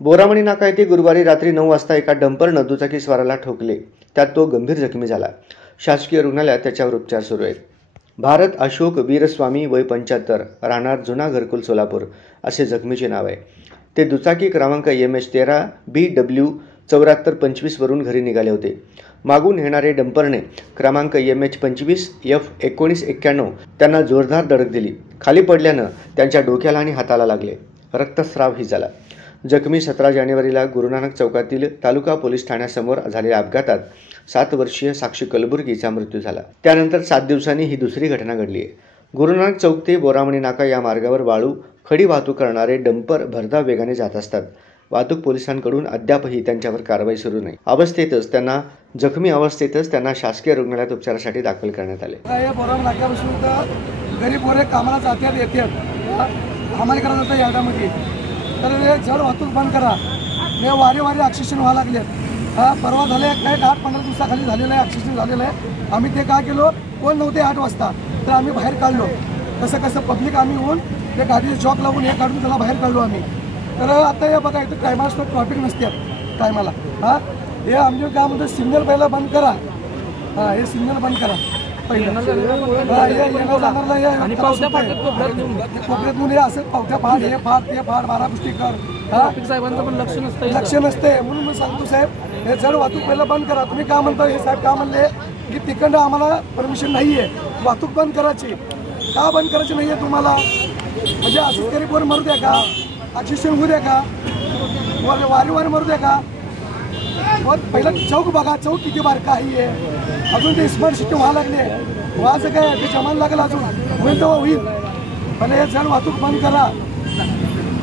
बोरामणी नाका येथे गुरुवारी रात्री 9 वाजता एका डंपर दुचाकी स्वाराला ठोकले, त्यात तो गंभीर जखमी झाला। शासकीय रुग्णालयात त्याच्यावर उपचार सुरू आहेत। भारत अशोक वीरस्वामी वय 75 राहणार जुना घरकुल सोलापूर असे जखमीचे नाव आहे। ते दुचाकी क्रमांक MH13 BW 7425 वरून घरी निघाले होते। मागून येणारे डंपरने क्रमांक MH25 F 1991 त्यांना जोरदार धडक दिली। खाली पडल्यानं त्यांच्या डोक्याला आणि हाताला लागले, रक्तस्रावही झाला। जखमी 17 जानेवारीला गुरुनानक चौकातील तालुका पोलीस ठाण्यासमोर झालेल्या अपघातात 7 वर्षीय साक्षी कलबुर्गीचा मृत्यू झाला। त्यानंतर 7 दिवसांनी ही दुसरी घटना घडली आहे। गुरुनानक चौक ते बोरामणी नाका या मार्गावर वाळू खडी वाहतूक करणारे डंपर भरधाव वेगाने जात असतात। वाहतूक पोलिसांकडून अद्यापही त्यांच्यावर कारवाई सुरू नाही। जखमी अवस्थेतच त्यांना शासकीय रुग्णालयात उपचारासाठी दाखल करण्यात आले। बोरामणी नाक्यापासून गरीब पोरे कामाला जातात येतात आम्हाला करत होतं यार्डामध्ये, तर हे जड वाहतूक बंद करा। हे वारे ॲक्सिडेंट व्हायला लागले। परवा झाले काय 8-15 दिवसाखाली झालेलं आहे, ॲक्सिडेंट झालेलं आहे। आम्ही ते काय केलो, कोण नव्हते 8 वाजता, तर आम्ही बाहेर काढलो। कसं पब्लिक आम्ही होऊन ते गाडीचे चॉक लावून हे काढून त्याला बाहेर काढलो आम्ही। तर आता हे बघा इथं टायमाला ट्रॉफिक नसते टायमाला। हे आमच्या काय म्हणतो, सिग्नल पहिला बंद करा। हे सिग्नल बंद करा पहिलं। कोपऱ्यातून हे असं पावत्या फाड, हे फाड, ते फाड, 12 गोष्टी कर। साहेबांचं पण लक्ष नसते म्हणून मी सांगतो साहेब, हे जड वाहतूक पहिलं बंद करा। तुम्ही काय म्हणता, हे साहेब काय म्हणले की तिकडनं आम्हाला परमिशन नाही आहे वाहतूक बंद करायची। का बंद करायची नाही आहे तुम्हाला? म्हणजे असंच गरीब वर मरू द्या का? ॲक्सिडेंट होऊ द्या का? वारी मरू द्या का? पहिला चौक बघा, चौक किती बारका आहे। अजून ते स्मार्ट सिटी व्हायला लागले, व्हायचं काय ते जमायला लागलं, अजून होईल तेव्हा होईल। पण हे जड वाहतूक बंद करा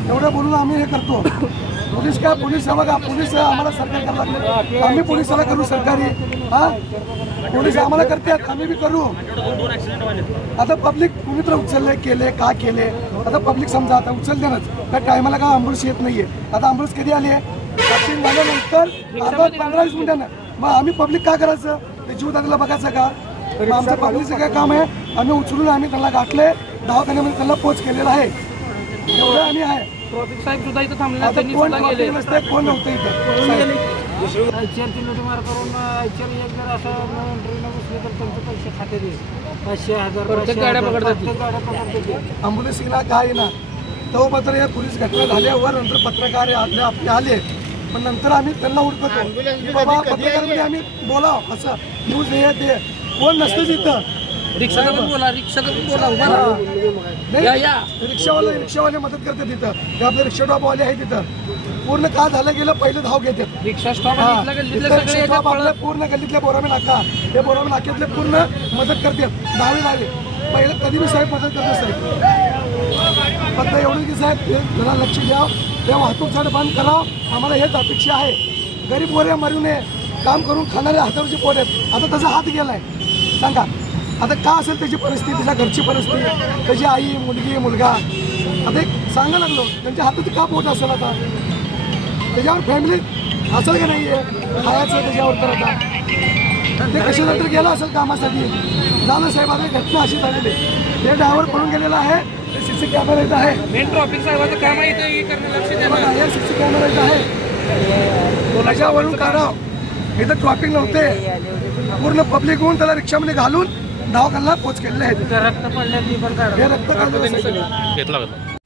एवढं बोलून आम्ही हे करतो। पोलीस बघा, पोलीस आम्हाला सरकार करायला लागले, आम्ही पोलिसाला करू सरकारी। पोलीस आम्हाला करतात, आम्ही बी करू। आता पब्लिक कुणी तर उचलले केले का केले, आता पब्लिक समजा आता उचलतेनच, त्या टायमाला का ॲम्ब्युलन्स येत नाहीये। आता ॲम्ब्युलन्स कधी आली आहे? ॲक्सिडेंट झाल्यानंतर 15-20 मिनिटांना। मग आम्ही पब्लिक काय करायचं, ते जीवदानीला बघायचं का? आमचं पब्लिकचं काय काम आहे, आम्ही उचलून आम्ही त्याला गाठले, दवाखान्यामध्ये त्याला पोच केलेला आहे, एवढं आम्ही आहे। ट्रॉफिक साहेब सुद्धा इथं थांबले, कोण नव्हतं इथं। आयचरची मिठी मार करून आयचर एक जर असं ट्रेनला बसले तर त्यांचे पैसे खाते दे 500,000 प्रत्येक गाड्या पकडतात। ॲम्ब्युलन्सला काय ना तो पत्र या पोलीस घटना झाल्यावर नंतर पत्रकार आपले आले, पण नंतर आम्ही त्यांना उडकतो की बाबा पत्रकारांमध्ये आम्ही बोलाव, असं न्यूज हे ते कोण नसतं तिथं। रिक्षावाले मदत करतात तिथं, ते आपले रिक्षा स्टॉपवाले आहे तिथं। पूर्ण का झालं गेलं पहिलं धाव घेतात रिक्षा स्टॉप, आपल्या पूर्ण गल्लीतल्या बोरामणी नाका, हे बोरामणी नाक्यातले पूर्ण मदत करतात, धावे पहिलं कधी बी साहेब मदत करतात साहेब। फक्त एवढं की साहेब जरा लक्ष द्यावं, त्या वाहतूक जड बंद करावं, आम्हाला हेच अपेक्षा आहे। गरीब वरे मरू नये, काम करून खाणारे हातावरचे पोट आहेत। आता त्याचा हात गेलाय, सांगा आता का असेल त्याची परिस्थिती, त्याच्या घरची परिस्थिती, त्याची आई, मुलगी, मुलगा। आता एक सांगा लागलो, त्यांच्या हातात का पोट असेल, आता त्याच्यावर फॅमिली असेल का नाही आहे खायचं त्याच्यावर, तर आता ते कशानंतर गेलं असेल कामासाठी, झालं साहेब। आता घटना अशी झालेली, ते ड्रायव्हर पळून गेलेला आहे, ते CC कॅमेरा इथं आहे। मेन ट्रॉफिक साहेबाचं काम आहे इथं CC कॅमेरा इथं आहे, त्याच्यावरून काढावं। इथं ट्रॉफिक नव्हते, पूर्ण पब्लिक होऊन त्याला रिक्षामध्ये घालून दवाखान्याला पोच केलेले आहेत। रक्त पडल्याची पण रक्त